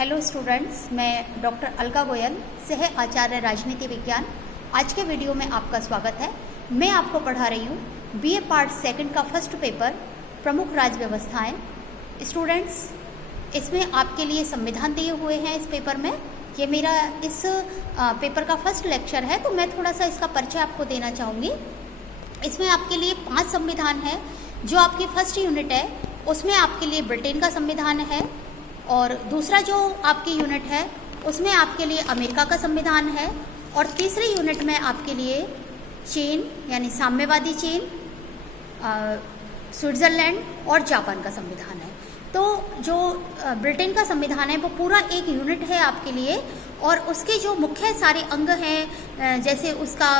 Hello students, मैं doctor Alka Goyal, सह आचार्य राजनीति विज्ञान। आज के वीडियो में आपका स्वागत है। मैं आपको पढ़ा रही हूँ बीए पार्ट सेकंड का फर्स्ट पेपर प्रमुख राज्य व्यवस्थाएं। स्टूडेंट्स, इसमें आपके लिए संविधान दिए हुए हैं। इस पेपर में ये मेरा इस पेपर का फर्स्ट लेक्चर है, तो मैं थोड़ा सा इसका परिचय आपको देना चाहूँगी। इसमें आपके लिए 5 संविधान है। जो आपकी फर्स्ट यूनिट है उसमें आपके लिए ब्रिटेन का संविधान है, और दूसरा जो आपकी यूनिट है उसमें आपके लिए अमेरिका का संविधान है, और तीसरी यूनिट में आपके लिए चीन यानी साम्यवादी चीन, स्विट्ज़रलैंड और जापान का संविधान है। तो जो ब्रिटेन का संविधान है वो पूरा एक यूनिट है आपके लिए, और उसके जो मुख्य सारे अंग हैं, जैसे उसका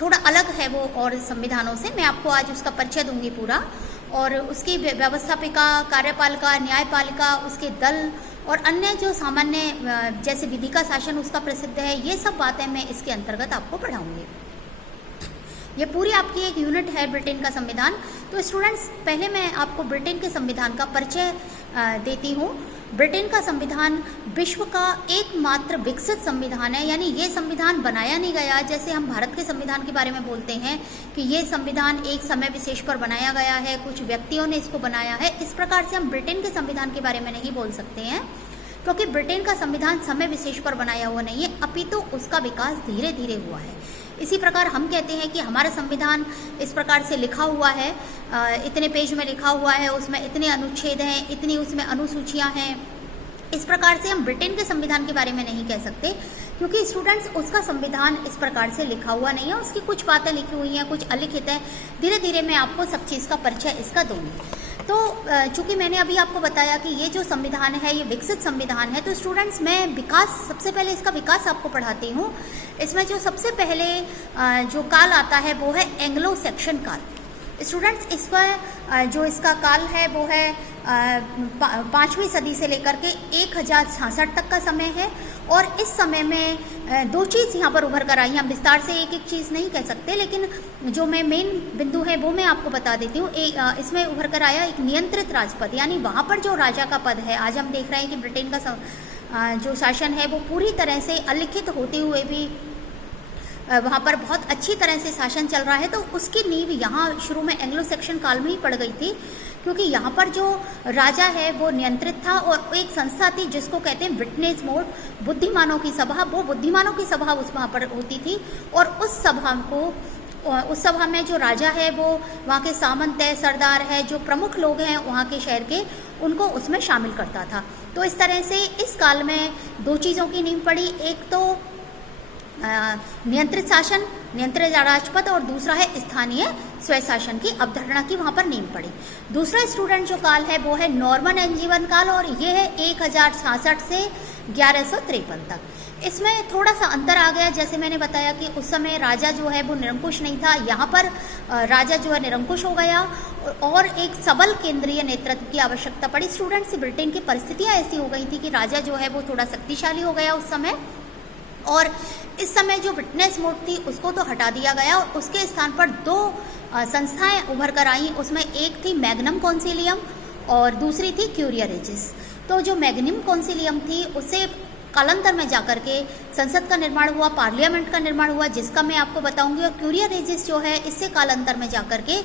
थोड़ा अलग है वो और संविधानों से, मैं आपको आज उसका परिचय दूंगी पूरा, और उसकी व्यवस्थापिका, कार्यपालिका, न्यायपालिका, उसके दल और अन्य जो सामान्य जैसे विधि का शासन उसका प्रसिद्ध है, ये सब बातें मैं इसके अंतर्गत आपको पढ़ाऊंगी। ये पूरी आपकी एक यूनिट है ब्रिटेन का संविधान। तो स्टूडेंट्स, पहले मैं आपको ब्रिटेन के संविधान का परिचय देती हूँ। ब्रिटेन का संविधान विश्व का एकमात्र विकसित संविधान है, यानी ये संविधान बनाया नहीं गया जैसे हम भारत के संविधान के बारे में बोलते हैं कि ये संविधान एक समय विशेष पर बनाया गया है, कुछ व्यक्तियों ने इसको बनाया है। इस प्रकार से हम ब्रिटेन के संविधान के बारे में नहीं बोल सकते हैं, क्योंकि ब्रिटेन का संविधान समय विशेष पर बनाया हुआ नहीं है, अपितु उसका विकास धीरे धीरे हुआ है। इसी प्रकार हम कहते हैं कि हमारा संविधान इस प्रकार से लिखा हुआ है, इतने पेज में लिखा हुआ है, उसमें इतने अनुच्छेद हैं, इतनी उसमें अनुसूचियां हैं। इस प्रकार से हम ब्रिटेन के संविधान के बारे में नहीं कह सकते, क्योंकि स्टूडेंट्स उसका संविधान इस प्रकार से लिखा हुआ नहीं है, उसकी कुछ बातें लिखी हुई हैं, कुछ अलिखित है। धीरे धीरे मैं आपको सब चीज़ का परिचय इसका दूंगी। तो चूंकि मैंने अभी आपको बताया कि ये जो संविधान है ये विकसित संविधान है, तो स्टूडेंट्स मैं विकास, सबसे पहले इसका विकास आपको पढ़ाती हूँ। इसमें जो सबसे पहले जो काल आता है वो है एंग्लो सैक्सन काल। स्टूडेंट्स, इस पर जो इसका काल है वो है 5वीं सदी से लेकर के 1066 तक का समय है, और इस समय में दो चीज़ यहाँ पर उभर कर आई हैं। हम विस्तार से एक एक चीज़ नहीं कह सकते, लेकिन जो मैं मेन बिंदु है वो मैं आपको बता देती हूँ। इसमें उभर कर आया एक नियंत्रित राजपद, यानी वहाँ पर जो राजा का पद है। आज हम देख रहे हैं कि ब्रिटेन का जो शासन है वो पूरी तरह से अलिखित होते हुए भी वहाँ पर बहुत अच्छी तरह से शासन चल रहा है। तो उसकी नींव यहाँ शुरू में एंग्लो सैक्सन काल में ही पड़ गई थी, क्योंकि यहाँ पर जो राजा है वो नियंत्रित था, और एक संस्था थी जिसको कहते हैं विटनेस मोड, बुद्धिमानों की सभा। वो बुद्धिमानों की सभा उस वहाँ पर होती थी, और उस सभा में जो राजा है वो वहाँ के सामंत है, सरदार है, जो प्रमुख लोग हैं वहाँ के शहर के, उनको उसमें शामिल करता था। तो इस तरह से इस काल में दो चीज़ों की नींव पड़ी, एक तो नियंत्रित शासन, नियंत्रित राजपद, और दूसरा है स्थानीय स्वय शासन की अवधारणा की वहाँ पर नींव पड़ी। दूसरा स्टूडेंट जो काल है वो है नॉर्मन एंजीवन काल, और ये है 1066 से 1153 तक। इसमें थोड़ा सा अंतर आ गया। जैसे मैंने बताया कि उस समय राजा जो है वो निरंकुश नहीं था, यहाँ पर राजा जो है निरंकुश हो गया, और एक सबल केंद्रीय नेतृत्व की आवश्यकता पड़ी। स्टूडेंट्स, ब्रिटेन की परिस्थितियाँ ऐसी हो गई थी कि राजा जो है वो थोड़ा शक्तिशाली हो गया उस समय, और इस समय जो विटनेस मोड थी उसको तो हटा दिया गया, और उसके स्थान पर 2 संस्थाएं उभर कर आई। उसमें एक थी मैग्नम कॉन्सिलियम और दूसरी थी क्यूरिया रेजिस। तो जो मैग्नम कॉन्सिलियम थी उससे कालांतर में जाकर के संसद का निर्माण हुआ, पार्लियामेंट का निर्माण हुआ, जिसका मैं आपको बताऊंगी। और क्यूरिया रेजिस जो है इससे कालांतर में जाकर के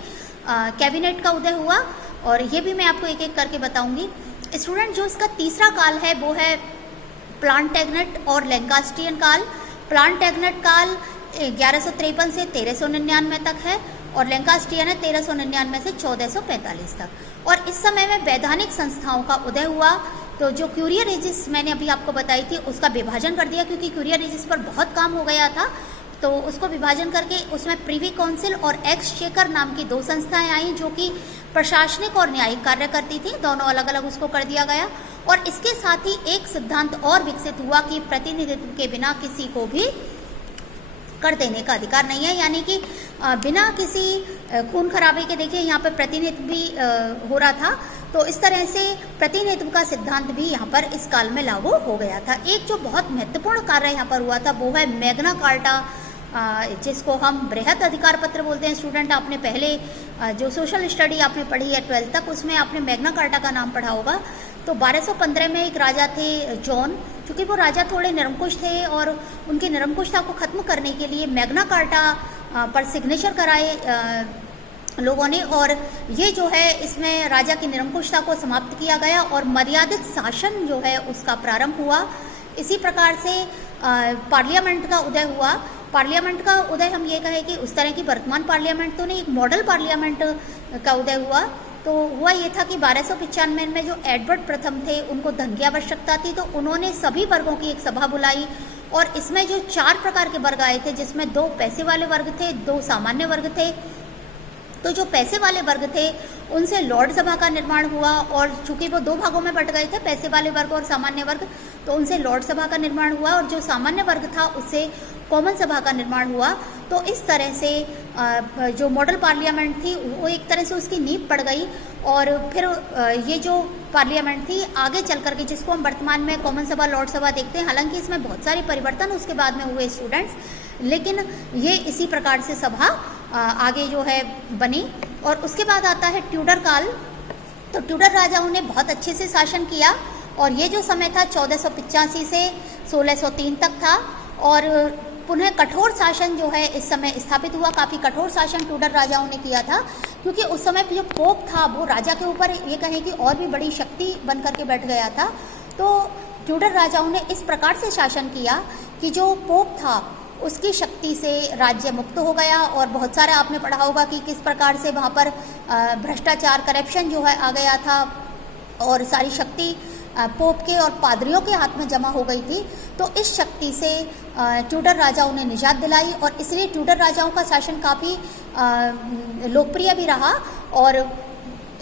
कैबिनेट का उदय हुआ, और ये भी मैं आपको एक एक करके बताऊंगी। स्टूडेंट, जो इसका तीसरा काल है वो है प्लांटेगनेट और लैंकास्टियन काल। प्लांटेगनेट काल 1153 से 1399 तक है, और लैंकास्टियन है 1399 से 1445 तक। और इस समय में वैधानिक संस्थाओं का उदय हुआ। तो जो क्यूरिया रेजिस मैंने अभी आपको बताई थी उसका विभाजन कर दिया, क्योंकि क्यूरिया रेजिस पर बहुत काम हो गया था, तो उसको विभाजन करके उसमें प्रिवी काउंसिल और एक्सचेकर नाम की 2 संस्थाएं आई, जो कि प्रशासनिक और न्यायिक कार्य करती थी। दोनों अलग अलग उसको कर दिया गया। और इसके साथ ही एक सिद्धांत और विकसित हुआ कि प्रतिनिधित्व के बिना किसी को भी कर देने का अधिकार नहीं है, यानी कि बिना किसी खून खराबे के, देखिए यहाँ पर प्रतिनिधित्व भी हो रहा था, तो इस तरह से प्रतिनिधित्व का सिद्धांत भी यहाँ पर इस काल में लागू हो गया था। एक जो बहुत महत्वपूर्ण कार्य यहाँ पर हुआ था वो है मैग्ना कार्टा, जिसको हम बृहद अधिकार पत्र बोलते हैं। स्टूडेंट, आपने पहले जो सोशल स्टडी आपने पढ़ी है 12th तक, उसमें आपने मैग्ना कार्टा का नाम पढ़ा होगा। तो 1215 में एक राजा थे जॉन, क्योंकि वो राजा थोड़े निरंकुश थे और उनकी निरंकुशता को ख़त्म करने के लिए मैग्ना कार्टा पर सिग्नेचर कराए लोगों ने, और ये जो है इसमें राजा की निरंकुशता को समाप्त किया गया और मर्यादित शासन जो है उसका प्रारंभ हुआ। इसी प्रकार से पार्लियामेंट का उदय हुआ। पार्लियामेंट का उदय हम ये कहें कि उस तरह की वर्तमान पार्लियामेंट तो नहीं, एक मॉडल पार्लियामेंट का उदय हुआ। तो हुआ ये था कि 1295 में जो एडवर्ड प्रथम थे उनको धन की आवश्यकता थी, तो उन्होंने सभी वर्गों की एक सभा बुलाई और इसमें जो 4 प्रकार के वर्ग आए थे, जिसमें 2 पैसे वाले वर्ग थे, 2 सामान्य वर्ग थे। तो जो पैसे वाले वर्ग थे उनसे लॉर्ड सभा का निर्माण हुआ, और चूंकि वो 2 भागों में बट गए थे, पैसे वाले वर्ग और सामान्य वर्ग, तो उनसे लॉर्ड सभा का निर्माण हुआ, और जो सामान्य वर्ग था उससे कॉमन सभा का निर्माण हुआ। तो इस तरह से जो मॉडल पार्लियामेंट थी वो एक तरह से उसकी नींव पड़ गई, और फिर ये जो पार्लियामेंट थी आगे चल करके, जिसको हम वर्तमान में कॉमन सभा लॉर्ड सभा देखते हैं, हालांकि इसमें बहुत सारे परिवर्तन उसके बाद में हुए स्टूडेंट्स, लेकिन ये इसी प्रकार से सभा आगे जो है बनी। और उसके बाद आता है ट्यूडर काल। तो ट्यूडर राजाओं ने बहुत अच्छे से शासन किया, और ये जो समय था 1485 से 1603 तक था, और पुनः कठोर शासन जो है इस समय स्थापित हुआ। काफ़ी कठोर शासन ट्यूडर राजाओं ने किया था, क्योंकि उस समय जो पोप था वो राजा के ऊपर ये कहें कि और भी बड़ी शक्ति बन करके बैठ गया था। तो ट्यूडर राजाओं ने इस प्रकार से शासन किया कि जो पोप था उसकी शक्ति से राज्य मुक्त हो गया, और बहुत सारा आपने पढ़ा होगा कि किस प्रकार से वहाँ पर भ्रष्टाचार, करप्शन जो है आ गया था, और सारी शक्ति पोप के और पादरियों के हाथ में जमा हो गई थी। तो इस शक्ति से ट्यूडर राजाओं ने निजात दिलाई, और इसलिए ट्यूडर राजाओं का शासन काफ़ी लोकप्रिय भी रहा। और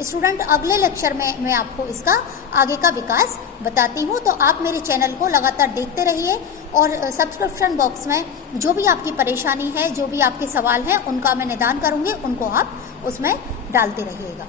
स्टूडेंट अगले लेक्चर में मैं आपको इसका आगे का विकास बताती हूँ। तो आप मेरे चैनल को लगातार देखते रहिए, और सब्सक्रिप्शन बॉक्स में जो भी आपकी परेशानी है, जो भी आपके सवाल हैं, उनका मैं निदान करूँगी, उनको आप उसमें डालते रहिएगा।